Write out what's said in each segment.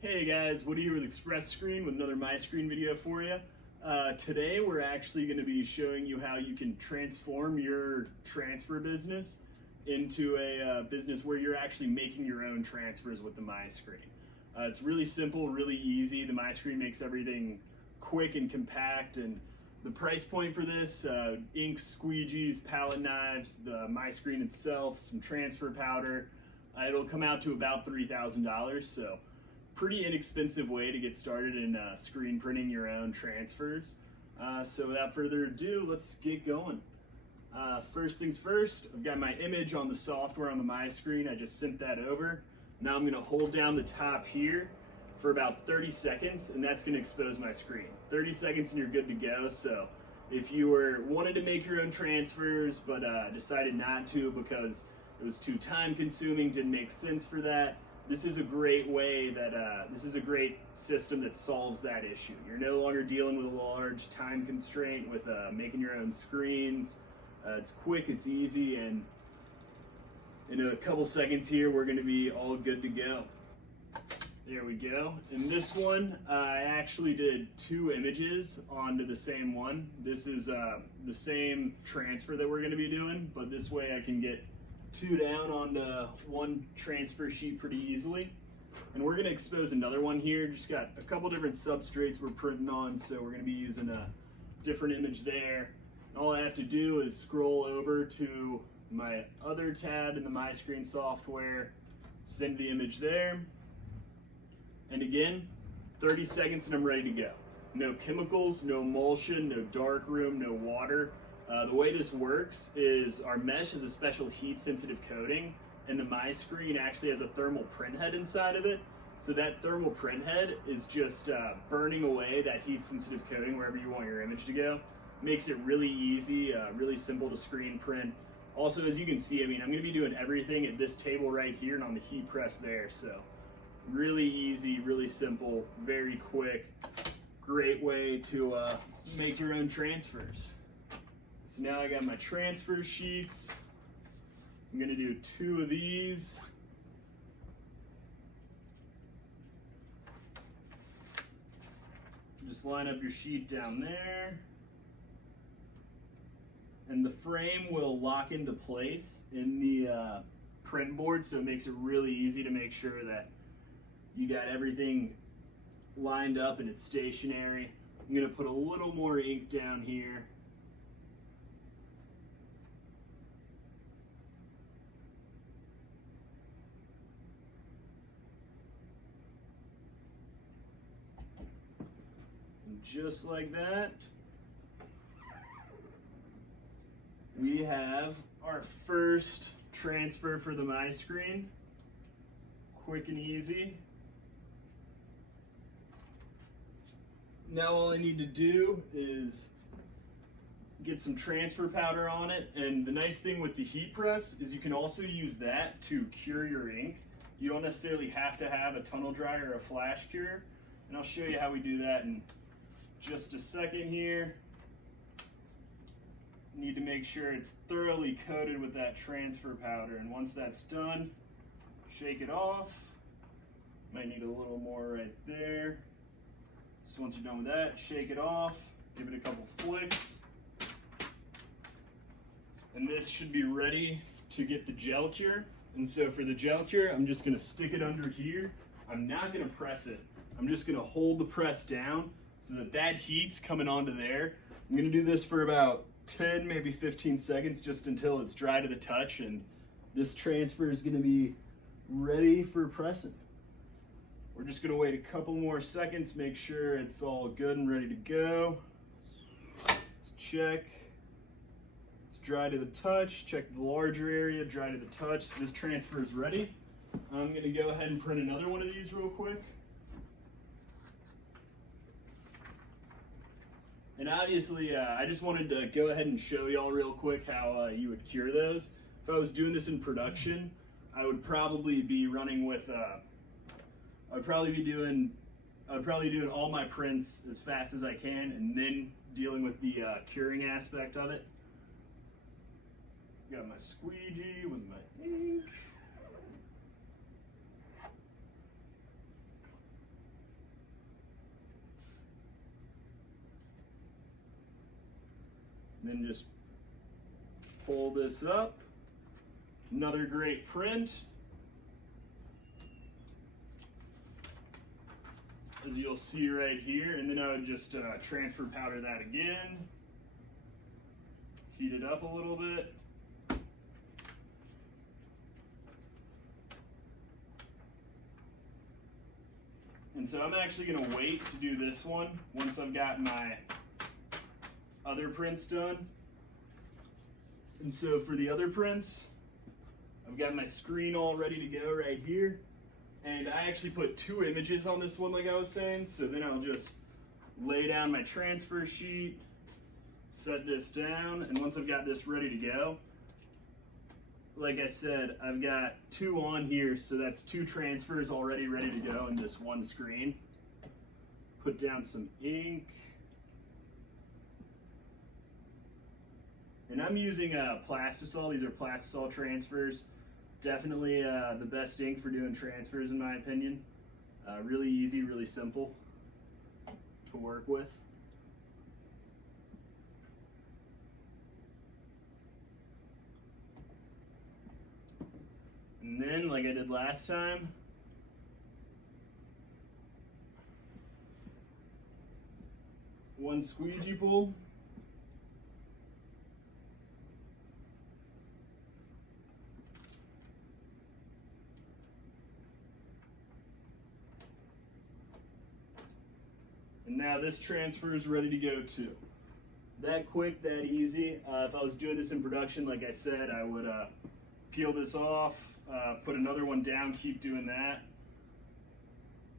Hey guys, Woody here with Express Screen with another MiScreen video for you. Today we're actually going to be showing you how you can transform your transfer business into a business where you're actually making your own transfers with the MiScreen. It's really simple, really easy. The MiScreen makes everything quick and compact, and the price point for this, inks, squeegees, palette knives, the MiScreen itself, some transfer powder, it'll come out to about $3,000. So pretty inexpensive way to get started in screen printing your own transfers. So without further ado, let's get going. First things first, I've got my image on the software on the MiScreen. I just sent that over. Now I'm gonna hold down the top here for about 30 seconds, and that's gonna expose my screen. 30 seconds and you're good to go. So if you wanted to make your own transfers but decided not to because it was too time consuming, didn't make sense for that, this is a great way this is a great system that solves that issue. You're no longer dealing with a large time constraint with making your own screens. It's quick, it's easy, and in a couple seconds here, we're gonna be all good to go. There we go. In this one, I actually did 2 images onto the same one. This is the same transfer that we're gonna be doing, but this way I can get 2 down onto one transfer sheet pretty easily. And we're gonna expose another one here. Just got a couple different substrates we're printing on, so we're gonna be using a different image there. And all I have to do is scroll over to my other tab in the MiScreen software, send the image there, and again, 30 seconds and I'm ready to go. No chemicals, no emulsion, no darkroom, no water. The way this works is our mesh is a special heat-sensitive coating, and the MiScreen actually has a thermal print head inside of it. So that thermal print head is just burning away that heat-sensitive coating wherever you want your image to go. Makes it really easy, really simple to screen print. Also, as you can see, I'm going to be doing everything at this table right here and on the heat press there. So really easy, really simple, very quick, great way to make your own transfers. So now I got my transfer sheets. I'm gonna do 2 of these. Just line up your sheet down there. And the frame will lock into place in the print board, so it makes it really easy to make sure that you got everything lined up and it's stationary. I'm gonna put a little more ink down here. Just like that, we have our first transfer for the MiScreen. Quick and easy. Now all I need to do is get some transfer powder on it, and the nice thing with the heat press is you can also use that to cure your ink. You don't necessarily have to have a tunnel dryer or a flash cure, and I'll show you how we do that in just a second here. Need to make sure it's thoroughly coated with that transfer powder, and once that's done, shake it off. Might need a little more right there. So once you're done with that, shake it off, give it a couple flicks, and this should be ready to get the gel cure. And so for the gel cure, I'm just gonna stick it under here. I'm not gonna press it. I'm just gonna hold the press down so that heat's coming onto there. I'm gonna do this for about 10, maybe 15 seconds, just until it's dry to the touch, and this transfer is gonna be ready for pressing. We're just gonna wait a couple more seconds, make sure it's all good and ready to go. Let's check. It's dry to the touch. Check the larger area, dry to the touch. So this transfer is ready. I'm gonna go ahead and print another one of these real quick. And obviously, I just wanted to go ahead and show y'all real quick how you would cure those. If I was doing this in production, I would probably be running with, I'd probably be doing all my prints as fast as I can, and then dealing with the curing aspect of it. Got my squeegee with my ink. And then just pull this up. Another great print. As you'll see right here, and then I would just transfer powder that again. Heat it up a little bit. And so I'm actually going to wait to do this one once I've got my other prints done. And so for the other prints, I've got my screen all ready to go right here. And I actually put 2 images on this one like I was saying. So then I'll just lay down my transfer sheet, set this down, and once I've got this ready to go, like I said, I've got 2 on here, so that's 2 transfers already ready to go in this one screen. Put down some ink. And I'm using Plastisol. These are Plastisol transfers. Definitely the best ink for doing transfers in my opinion. Really easy, really simple to work with. And then, like I did last time, one squeegee pull. And now this transfer is ready to go too. That quick, that easy. If I was doing this in production, like I said, I would peel this off, put another one down, keep doing that.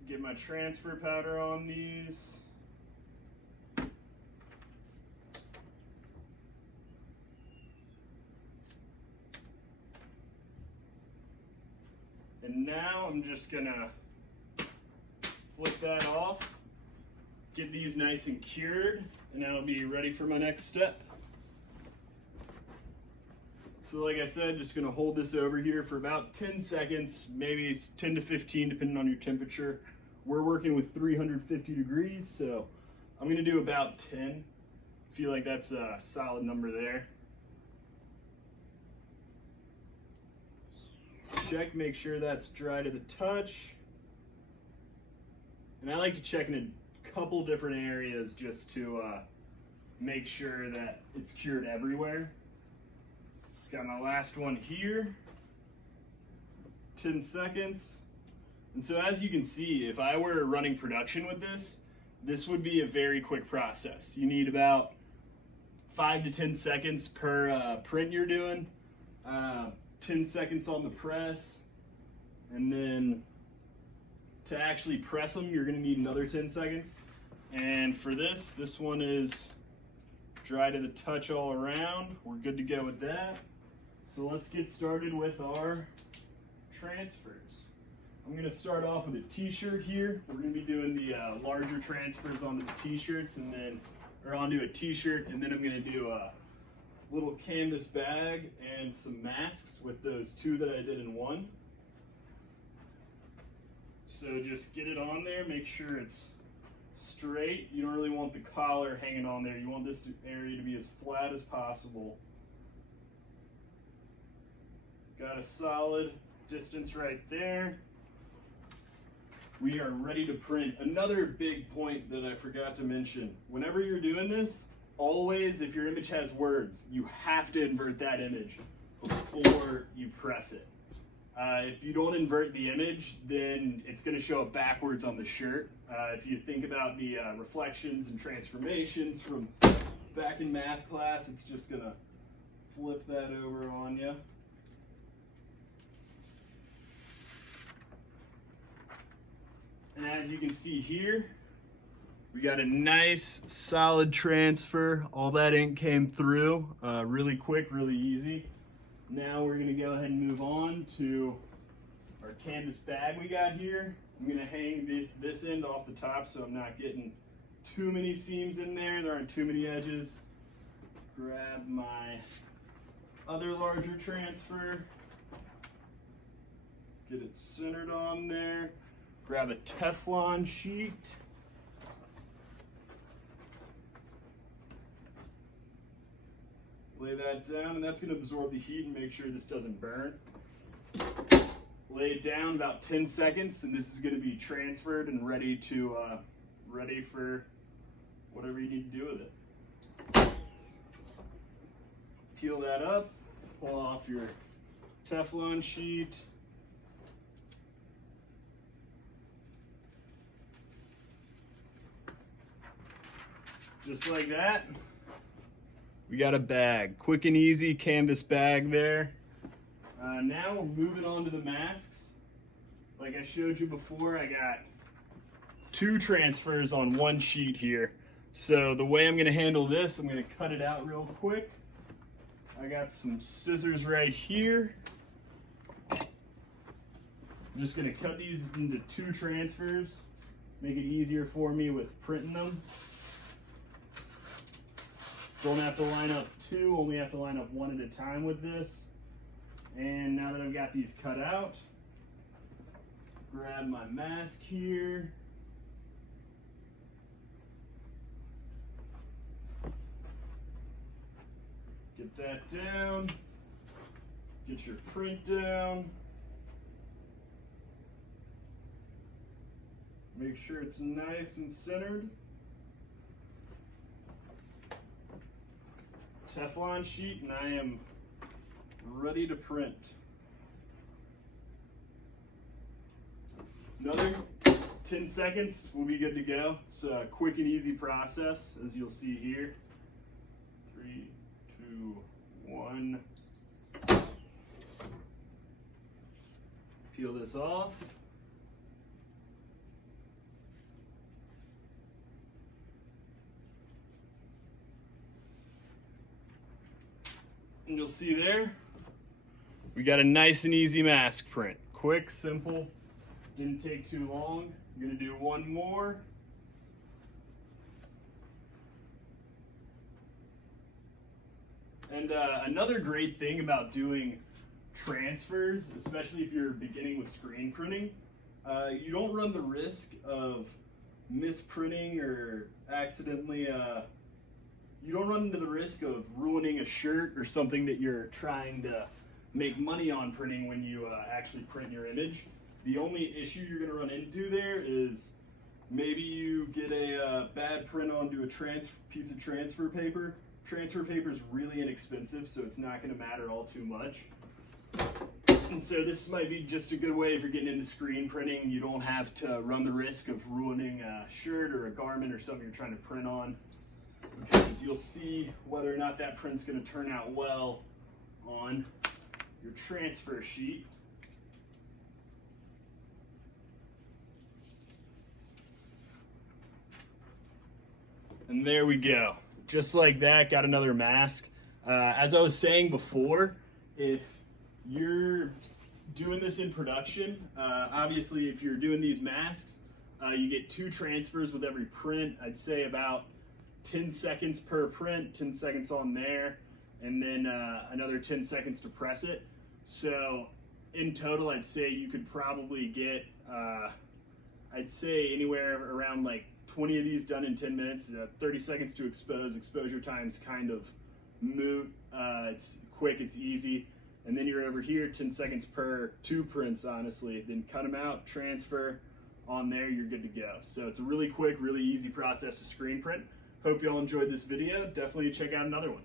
Get my transfer powder on these. And now I'm just gonna flip that off, get these nice and cured, and I'll be ready for my next step. So like I said, just gonna hold this over here for about 10 seconds, maybe 10 to 15 depending on your temperature. We're working with 350 degrees, so I'm gonna do about 10. Feel like that's a solid number there. Check, make sure that's dry to the touch. And I like to check in a couple different areas just to make sure that it's cured everywhere. Got my last one here, 10 seconds. And so as you can see, if I were running production with this, this would be a very quick process. You need about 5 to 10 seconds per print you're doing, 10 seconds on the press, and then to actually press them, you're gonna need another 10 seconds. And for this one is dry to the touch all around. We're good to go with that. So let's get started with our transfers. I'm gonna start off with a t-shirt here. We're gonna be doing the larger transfers onto the t-shirts and then, or onto a t-shirt, and then I'm gonna do a little canvas bag and some masks with those 2 that I did in one. So just get it on there, make sure it's straight. You don't really want the collar hanging on there. You want this area to be as flat as possible. Got a solid distance right there. We are ready to print. Another big point that I forgot to mention, whenever you're doing this, always, if your image has words, you have to invert that image before you press it. If you don't invert the image, then it's going to show up backwards on the shirt. If you think about the reflections and transformations from back in math class, it's just going to flip that over on you. And as you can see here, we got a nice solid transfer. All that ink came through really quick, really easy. Now we're gonna go ahead and move on to our canvas bag we got here. I'm gonna hang this end off the top so I'm not getting too many seams in there. There aren't too many edges. Grab my other larger transfer. Get it centered on there. Grab a Teflon sheet. Lay that down, and that's going to absorb the heat and make sure this doesn't burn. Lay it down about 10 seconds, and this is going to be transferred and ready for whatever you need to do with it. Peel that up, pull off your Teflon sheet. Just like that. We got a bag, quick and easy canvas bag there. Now we're moving on to the masks. Like I showed you before, I got 2 transfers on 1 sheet here. So the way I'm gonna handle this, I'm gonna cut it out real quick. I got some scissors right here. I'm just gonna cut these into 2 transfers, make it easier for me with printing them. Don't have to line up 2, only have to line up 1 at a time with this. And now that I've got these cut out, grab my mask here. Get that down. Get your print down. Make sure it's nice and centered. Teflon sheet, and I am ready to print. Another 10 seconds, we'll be good to go. It's a quick and easy process, as you'll see here. 3, 2, 1. Peel this off. And you'll see there, we got a nice and easy mask print. Quick, simple, didn't take too long. I'm gonna do one more. And another great thing about doing transfers, especially if you're beginning with screen printing, you don't run the risk of misprinting or accidentally you don't run into the risk of ruining a shirt or something that you're trying to make money on printing when you actually print your image. The only issue you're going to run into there is maybe you get a bad print onto a piece of transfer paper. Transfer paper is really inexpensive, so it's not going to matter all too much. And so this might be just a good way if you're getting into screen printing. You don't have to run the risk of ruining a shirt or a garment or something you're trying to print on, because you'll see whether or not that print's going to turn out well on your transfer sheet. And there we go. Just like that, got another mask. As I was saying before, if you're doing this in production, obviously if you're doing these masks, you get 2 transfers with every print. I'd say about 10 seconds per print, 10 seconds on there, and then another 10 seconds to press it. So in total, I'd say you could probably get, I'd say anywhere around like 20 of these done in 10 minutes, 30 seconds to expose. Exposure time's kind of moot. It's quick, it's easy. And then you're over here, 10 seconds per 2 prints, honestly. Then cut them out, transfer on there, you're good to go. So it's a really quick, really easy process to screen print. Hope you all enjoyed this video. Definitely check out another one.